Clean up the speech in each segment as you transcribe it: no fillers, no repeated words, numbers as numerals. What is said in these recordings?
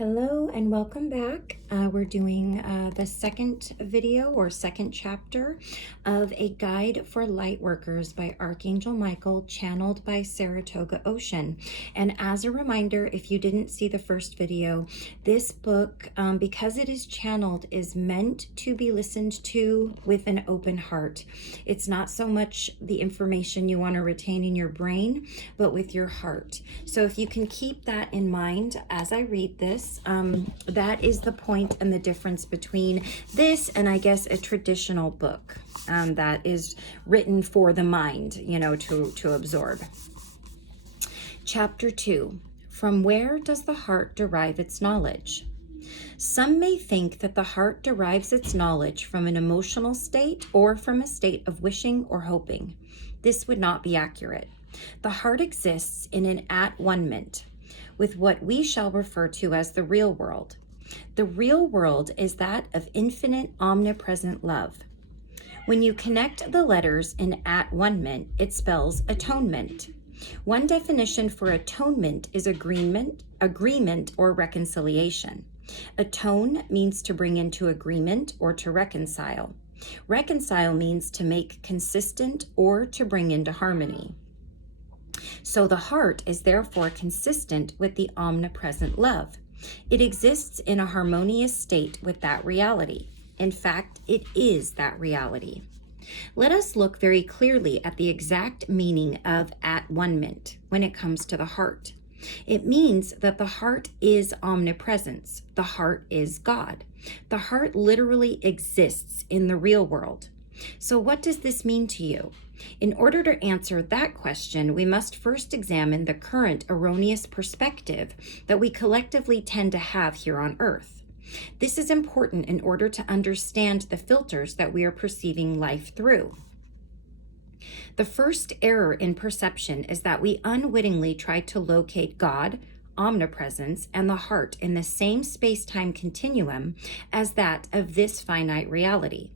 Hello and welcome back. We're doing the second video or second chapter of A Guide for Lightworkers by Archangel Michael, channeled by Saratoga Ocean. And as a reminder, if you didn't see the first video, this book, because it is channeled, is meant to be listened to with an open heart. It's not so much the information you want to retain in your brain, but with your heart. So if you can keep that in mind as I read this, that is the point and the difference between this and I guess a traditional book that is written for the mind, to absorb. Chapter 2. From where does the heart derive its knowledge? Some may think that the heart derives its knowledge from an emotional state or from a state of wishing or hoping. This would not be accurate. The heart exists in an at-one-ment with what we shall refer to as the real world. The real world is that of infinite, omnipresent love. When you connect the letters in at-one-ment, it spells atonement. One definition for atonement is agreement or reconciliation. Atone means to bring into agreement or to reconcile. Reconcile means to make consistent or to bring into harmony. So the heart is therefore consistent with the omnipresent love. It exists in a harmonious state with that reality. In fact, it is that reality. Let us look very clearly at the exact meaning of at-one-ment when it comes to the heart. It means that the heart is omnipresence. The heart is God. The heart literally exists in the real world. So what does this mean to you? In order to answer that question, we must first examine the current erroneous perspective that we collectively tend to have here on Earth. This is important in order to understand the filters that we are perceiving life through. The first error in perception is that we unwittingly try to locate God, omnipresence, and the heart in the same space-time continuum as that of this finite reality.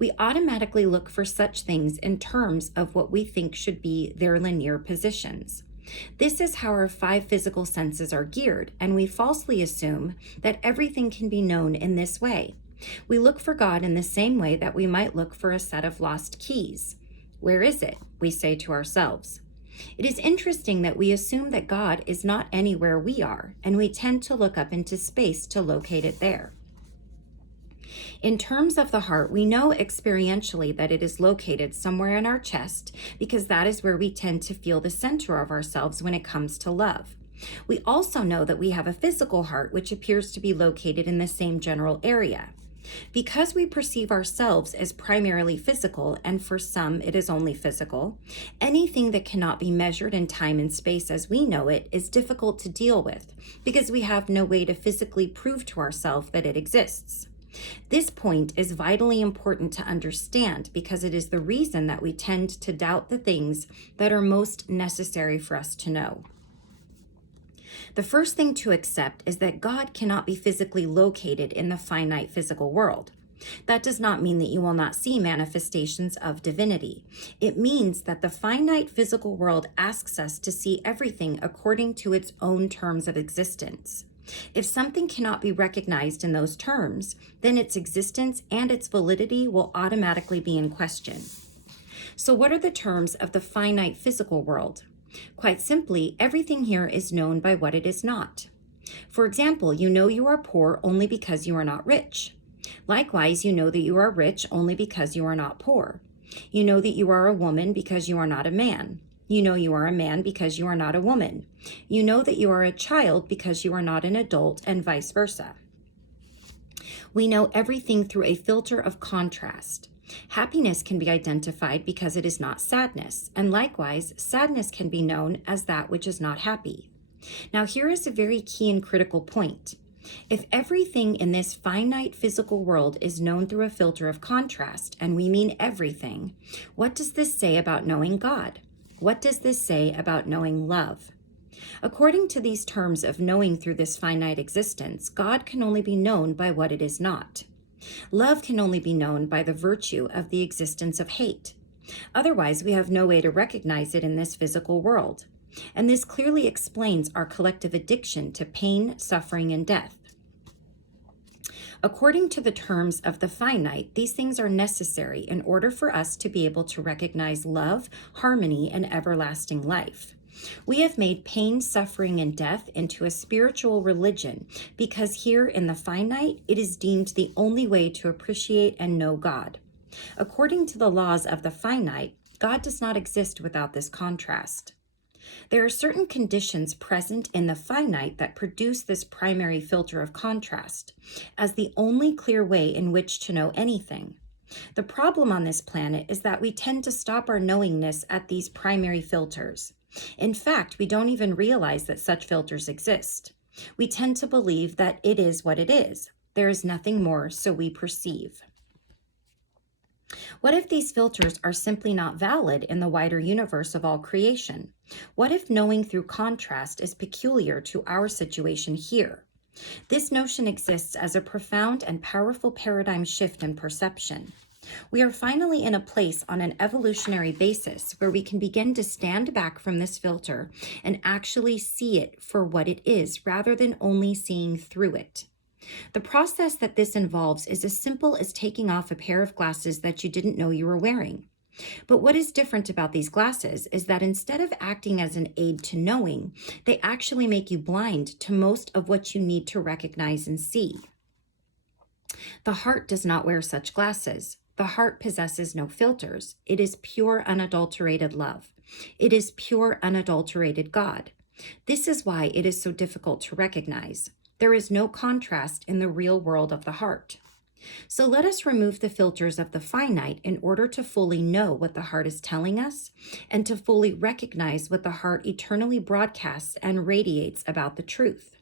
We automatically look for such things in terms of what we think should be their linear positions. This is how our 5 physical senses are geared, and we falsely assume that everything can be known in this way. We look for God in the same way that we might look for a set of lost keys. Where is it? We say to ourselves. It is interesting that we assume that God is not anywhere we are, and we tend to look up into space to locate it there. In terms of the heart, we know experientially that it is located somewhere in our chest because that is where we tend to feel the center of ourselves when it comes to love. We also know that we have a physical heart which appears to be located in the same general area. Because we perceive ourselves as primarily physical, and for some it is only physical, anything that cannot be measured in time and space as we know it is difficult to deal with because we have no way to physically prove to ourselves that it exists. This point is vitally important to understand because it is the reason that we tend to doubt the things that are most necessary for us to know. The first thing to accept is that God cannot be physically located in the finite physical world. That does not mean that you will not see manifestations of divinity. It means that the finite physical world asks us to see everything according to its own terms of existence. If something cannot be recognized in those terms, then its existence and its validity will automatically be in question. So what are the terms of the finite physical world? Quite simply, everything here is known by what it is not. For example, you know you are poor only because you are not rich. Likewise, you know that you are rich only because you are not poor. You know that you are a woman because you are not a man. You know you are a man because you are not a woman. You know that you are a child because you are not an adult, and vice versa. We know everything through a filter of contrast. Happiness can be identified because it is not sadness, and likewise, sadness can be known as that which is not happy. Now, here is a very key and critical point. If everything in this finite physical world is known through a filter of contrast, and we mean everything, what does this say about knowing God? What does this say about knowing love? According to these terms of knowing through this finite existence, God can only be known by what it is not. Love can only be known by the virtue of the existence of hate. Otherwise, we have no way to recognize it in this physical world. And this clearly explains our collective addiction to pain, suffering, and death. According to the terms of the finite, these things are necessary in order for us to be able to recognize love, harmony, and everlasting life. We have made pain, suffering, and death into a spiritual religion because here in the finite, it is deemed the only way to appreciate and know God. According to the laws of the finite, God does not exist without this contrast. There are certain conditions present in the finite that produce this primary filter of contrast as the only clear way in which to know anything. The problem on this planet is that we tend to stop our knowingness at these primary filters. In fact, we don't even realize that such filters exist. We tend to believe that it is what it is. There is nothing more, so we perceive. What if these filters are simply not valid in the wider universe of all creation? What if knowing through contrast is peculiar to our situation here? This notion exists as a profound and powerful paradigm shift in perception. We are finally in a place on an evolutionary basis where we can begin to stand back from this filter and actually see it for what it is rather than only seeing through it. The process that this involves is as simple as taking off a pair of glasses that you didn't know you were wearing. But what is different about these glasses is that instead of acting as an aid to knowing, they actually make you blind to most of what you need to recognize and see. The heart does not wear such glasses. The heart possesses no filters. It is pure, unadulterated love. It is pure, unadulterated God. This is why it is so difficult to recognize. There is no contrast in the real world of the heart. So let us remove the filters of the finite in order to fully know what the heart is telling us and to fully recognize what the heart eternally broadcasts and radiates about the truth.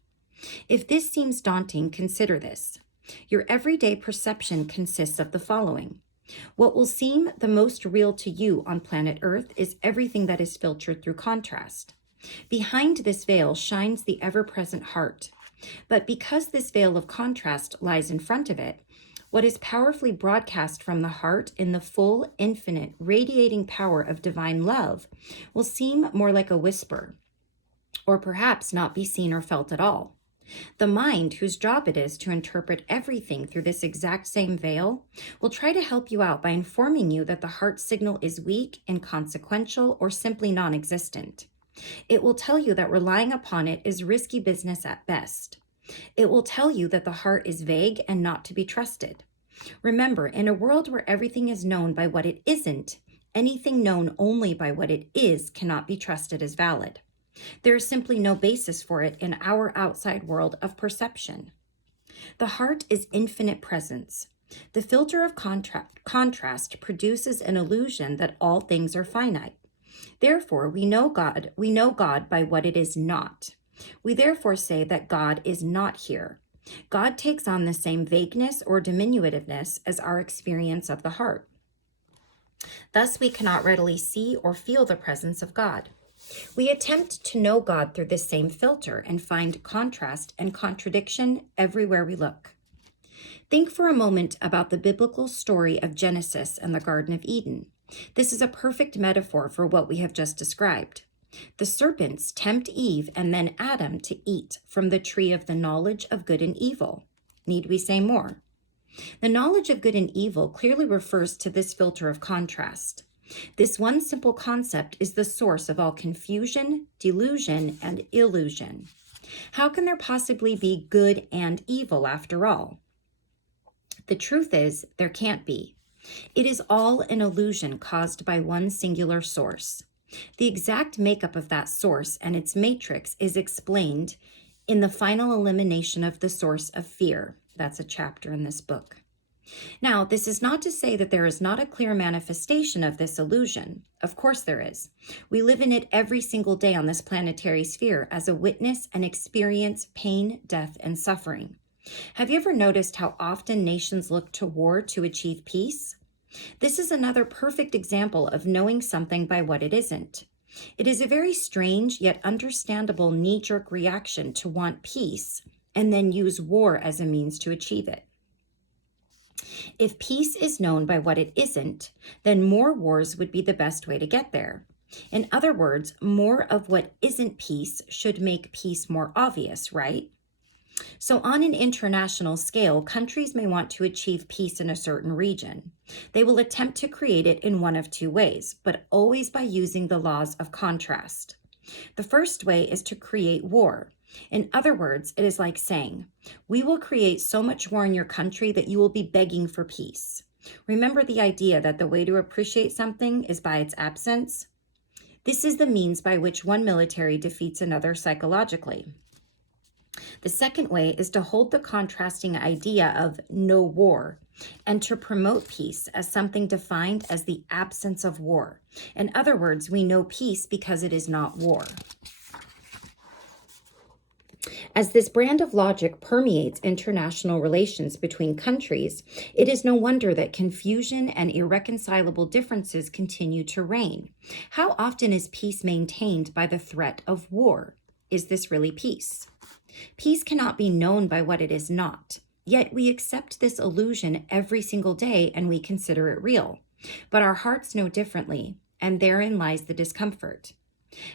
If this seems daunting, consider this. Your everyday perception consists of the following. What will seem the most real to you on planet Earth is everything that is filtered through contrast. Behind this veil shines the ever-present heart. But because this veil of contrast lies in front of it, what is powerfully broadcast from the heart in the full, infinite, radiating power of divine love will seem more like a whisper, or perhaps not be seen or felt at all. The mind, whose job it is to interpret everything through this exact same veil, will try to help you out by informing you that the heart signal is weak, inconsequential, or simply non-existent. It will tell you that relying upon it is risky business at best. It will tell you that the heart is vague and not to be trusted. Remember, in a world where everything is known by what it isn't, anything known only by what it is cannot be trusted as valid. There is simply no basis for it in our outside world of perception. The heart is infinite presence. The filter of contrast produces an illusion that all things are finite. Therefore, we know God by what it is not. We therefore say that God is not here. God takes on the same vagueness or diminutiveness as our experience of the heart. Thus, we cannot readily see or feel the presence of God. We attempt to know God through this same filter and find contrast and contradiction everywhere we look. Think for a moment about the biblical story of Genesis and the Garden of Eden. This is a perfect metaphor for what we have just described. The serpents tempt Eve and then Adam to eat from the tree of the knowledge of good and evil. Need we say more? The knowledge of good and evil clearly refers to this filter of contrast. This one simple concept is the source of all confusion, delusion, and illusion. How can there possibly be good and evil after all? The truth is, there can't be. It is all an illusion caused by one singular source. The exact makeup of that source and its matrix is explained in the final elimination of the source of fear. That's a chapter in this book. Now, this is not to say that there is not a clear manifestation of this illusion. Of course there is. We live in it every single day on this planetary sphere as a witness and experience pain, death, and suffering. Have you ever noticed how often nations look to war to achieve peace? This is another perfect example of knowing something by what it isn't. It is a very strange yet understandable knee-jerk reaction to want peace and then use war as a means to achieve it. If peace is known by what it isn't, then more wars would be the best way to get there. In other words, more of what isn't peace should make peace more obvious, right? So, on an international scale, countries may want to achieve peace in a certain region. They will attempt to create it in one of two ways, but always by using the laws of contrast. The first way is to create war. In other words, it is like saying, "We will create so much war in your country that you will be begging for peace." Remember the idea that the way to appreciate something is by its absence? This is the means by which one military defeats another psychologically. The second way is to hold the contrasting idea of no war and to promote peace as something defined as the absence of war. In other words, we know peace because it is not war. As this brand of logic permeates international relations between countries, it is no wonder that confusion and irreconcilable differences continue to reign. How often is peace maintained by the threat of war? Is this really peace? Peace cannot be known by what it is not. Yet we accept this illusion every single day and we consider it real. But our hearts know differently, and therein lies the discomfort.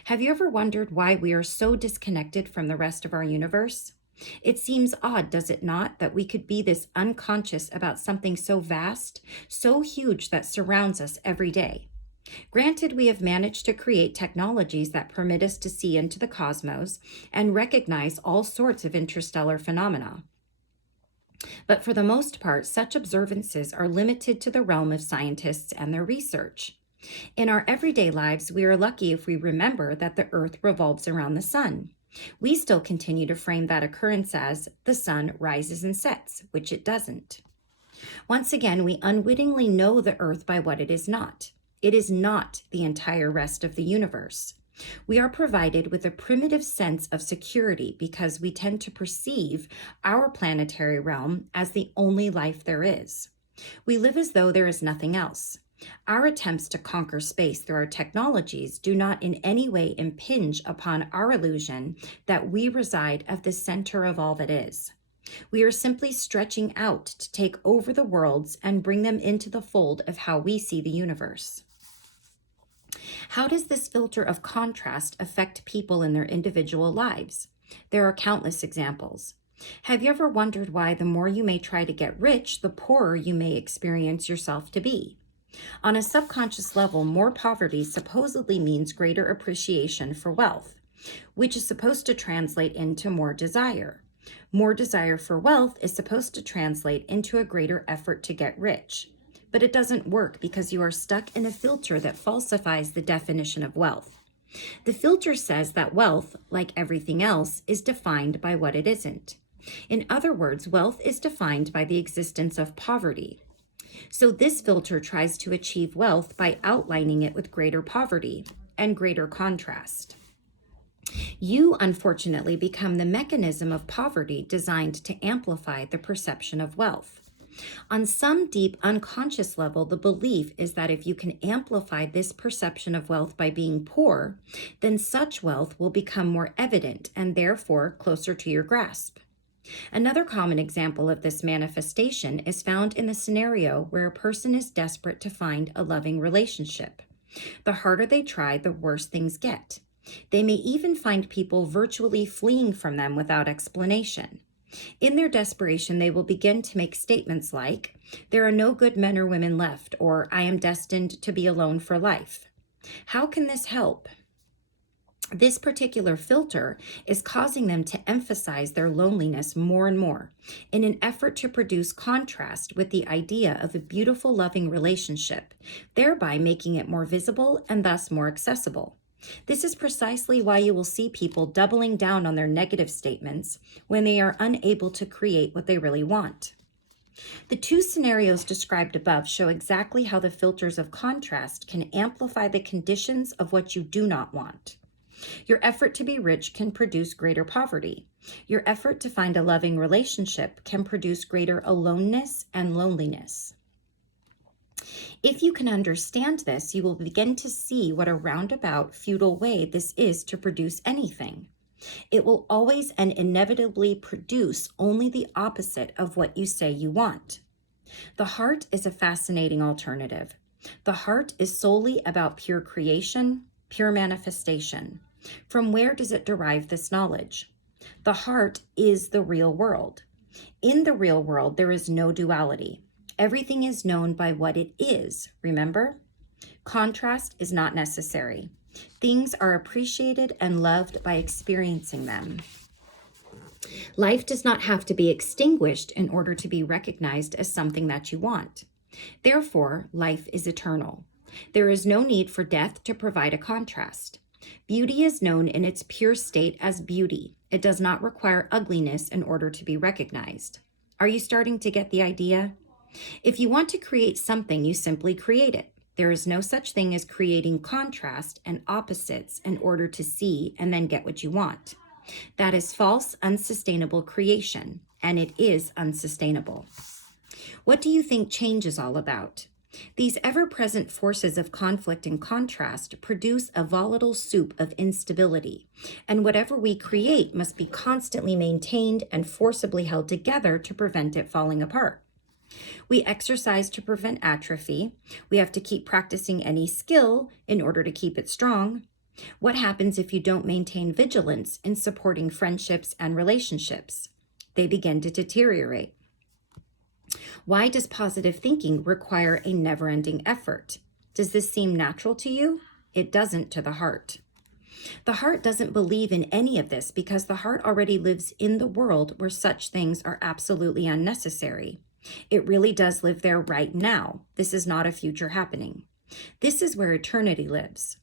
Have you ever wondered why we are so disconnected from the rest of our universe? It seems odd, does it not, that we could be this unconscious about something so vast, so huge that surrounds us every day. Granted, we have managed to create technologies that permit us to see into the cosmos and recognize all sorts of interstellar phenomena. But for the most part, such observances are limited to the realm of scientists and their research. In our everyday lives, we are lucky if we remember that the Earth revolves around the sun. We still continue to frame that occurrence as the sun rises and sets, which it doesn't. Once again, we unwittingly know the Earth by what it is not. It is not the entire rest of the universe. We are provided with a primitive sense of security because we tend to perceive our planetary realm as the only life there is. We live as though there is nothing else. Our attempts to conquer space through our technologies do not in any way impinge upon our illusion that we reside at the center of all that is. We are simply stretching out to take over the worlds and bring them into the fold of how we see the universe. How does this filter of contrast affect people in their individual lives? There are countless examples. Have you ever wondered why the more you may try to get rich, the poorer you may experience yourself to be? On a subconscious level, more poverty supposedly means greater appreciation for wealth, which is supposed to translate into more desire. More desire for wealth is supposed to translate into a greater effort to get rich. But it doesn't work because you are stuck in a filter that falsifies the definition of wealth. The filter says that wealth, like everything else, is defined by what it isn't. In other words, wealth is defined by the existence of poverty. So this filter tries to achieve wealth by outlining it with greater poverty and greater contrast. You, unfortunately, become the mechanism of poverty designed to amplify the perception of wealth. On some deep unconscious level, the belief is that if you can amplify this perception of wealth by being poor, then such wealth will become more evident and therefore closer to your grasp. Another common example of this manifestation is found in the scenario where a person is desperate to find a loving relationship. The harder they try, the worse things get. They may even find people virtually fleeing from them without explanation. In their desperation, they will begin to make statements like, "There are no good men or women left," or "I am destined to be alone for life." How can this help? This particular filter is causing them to emphasize their loneliness more and more in an effort to produce contrast with the idea of a beautiful, loving relationship, thereby making it more visible and thus more accessible. This is precisely why you will see people doubling down on their negative statements when they are unable to create what they really want. The two scenarios described above show exactly how the filters of contrast can amplify the conditions of what you do not want. Your effort to be rich can produce greater poverty. Your effort to find a loving relationship can produce greater aloneness and loneliness. If you can understand this, you will begin to see what a roundabout, futile way this is to produce anything. It will always and inevitably produce only the opposite of what you say you want. The heart is a fascinating alternative. The heart is solely about pure creation, pure manifestation. From where does it derive this knowledge? The heart is the real world. In the real world, there is no duality. Everything is known by what it is, remember? Contrast is not necessary. Things are appreciated and loved by experiencing them. Life does not have to be extinguished in order to be recognized as something that you want. Therefore, life is eternal. There is no need for death to provide a contrast. Beauty is known in its pure state as beauty. It does not require ugliness in order to be recognized. Are you starting to get the idea? If you want to create something, you simply create it. There is no such thing as creating contrast and opposites in order to see and then get what you want. That is false, unsustainable creation, and it is unsustainable. What do you think change is all about? These ever-present forces of conflict and contrast produce a volatile soup of instability, and whatever we create must be constantly maintained and forcibly held together to prevent it falling apart. We exercise to prevent atrophy. We have to keep practicing any skill in order to keep it strong. What happens if you don't maintain vigilance in supporting friendships and relationships? They begin to deteriorate. Why does positive thinking require a never-ending effort? Does this seem natural to you? It doesn't to the heart. The heart doesn't believe in any of this because the heart already lives in the world where such things are absolutely unnecessary. It really does live there right now. This is not a future happening. This is where eternity lives.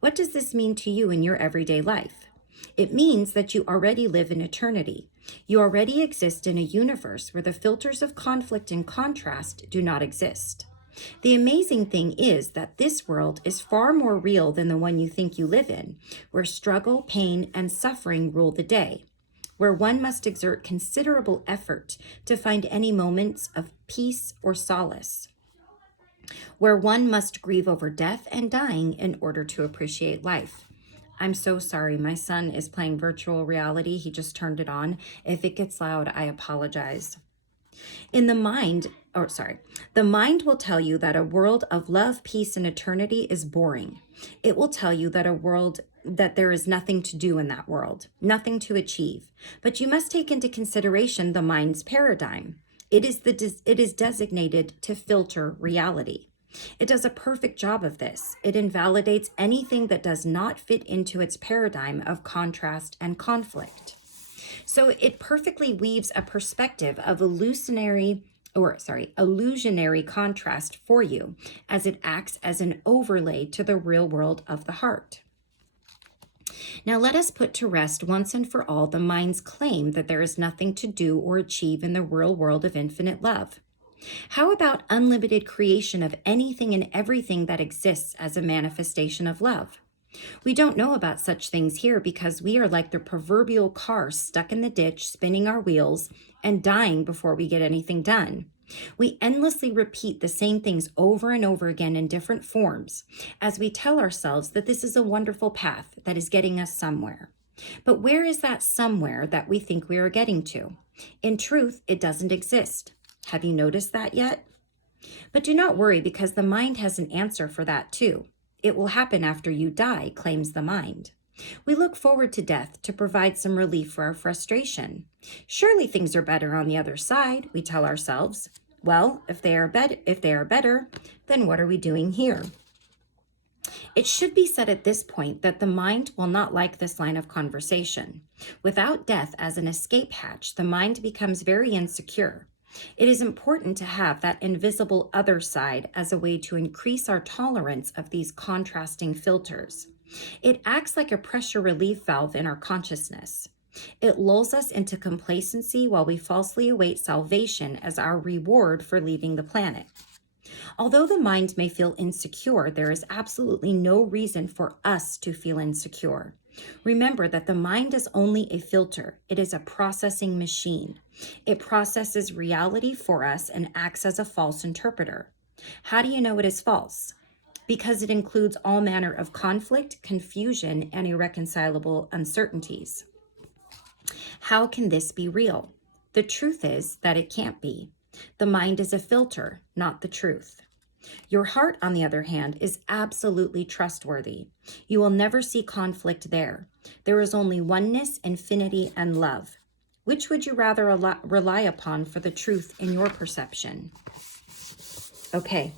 What does this mean to you in your everyday life? It means that you already live in eternity. You already exist in a universe where the filters of conflict and contrast do not exist. The amazing thing is that this world is far more real than the one you think you live in, where struggle, pain, and suffering rule the day, where one must exert considerable effort to find any moments of peace or solace, where one must grieve over death and dying in order to appreciate life. I'm so sorry. My son is playing virtual reality. He just turned it on. If it gets loud, I apologize. The mind will tell you that a world of love, peace, and eternity is boring. It will tell you that there is nothing to do in that world, nothing to achieve. But you must take into consideration the mind's paradigm. It is designated to filter reality. It does a perfect job of this. It invalidates anything that does not fit into its paradigm of contrast and conflict. So it perfectly weaves a perspective of illusionary contrast for you as it acts as an overlay to the real world of the heart. Now let us put to rest once and for all the mind's claim that there is nothing to do or achieve in the real world of infinite love. How about unlimited creation of anything and everything that exists as a manifestation of love? We don't know about such things here because we are like the proverbial car stuck in the ditch, spinning our wheels and dying before we get anything done. We endlessly repeat the same things over and over again in different forms as we tell ourselves that this is a wonderful path that is getting us somewhere. But where is that somewhere that we think we are getting to? In truth, it doesn't exist. Have you noticed that yet? But do not worry because the mind has an answer for that too. It will happen after you die, claims the mind. We look forward to death to provide some relief for our frustration. Surely things are better on the other side, we tell ourselves. Well, if they are better, then what are we doing here? It should be said at this point that the mind will not like this line of conversation. Without death as an escape hatch, the mind becomes very insecure. It is important to have that invisible other side as a way to increase our tolerance of these contrasting filters. It acts like a pressure relief valve in our consciousness. It lulls us into complacency while we falsely await salvation as our reward for leaving the planet. Although the mind may feel insecure, there is absolutely no reason for us to feel insecure. Remember that the mind is only a filter. It is a processing machine. It processes reality for us and acts as a false interpreter. How do you know it is false? Because it includes all manner of conflict, confusion, and irreconcilable uncertainties. How can this be real? The truth is that it can't be. The mind is a filter, not the truth. Your heart, on the other hand, is absolutely trustworthy. You will never see conflict there. There is only oneness, infinity, and love. Which would you rather rely upon for the truth in your perception? Okay,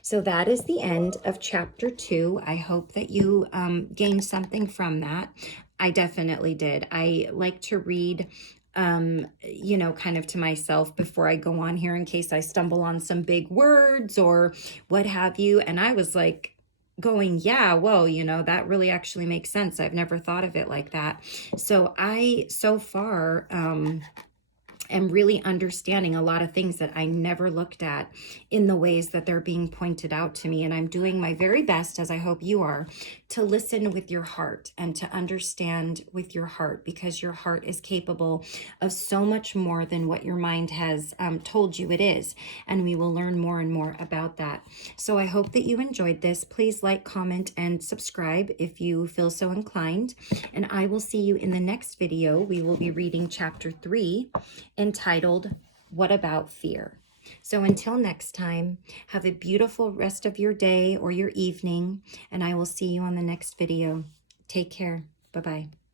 so that is the end of chapter 2. I hope that you gained something from that. I definitely did. I like to read, you know, kind of to myself before I go on here in case I stumble on some big words or what have you. And I was like, going, yeah, whoa, you know, that really actually makes sense. I've never thought of it like that. So I, so far, am really understanding a lot of things that I never looked at in the ways that they're being pointed out to me. And I'm doing my very best, as I hope you are, to listen with your heart and to understand with your heart, because your heart is capable of so much more than what your mind has told you it is. And we will learn more and more about that. So I hope that you enjoyed this. Please like, comment, and subscribe if you feel so inclined. And I will see you in the next video. We will be reading chapter 3, entitled, What About Fear? So until next time, have a beautiful rest of your day or your evening, and I will see you on the next video. Take care. Bye-bye.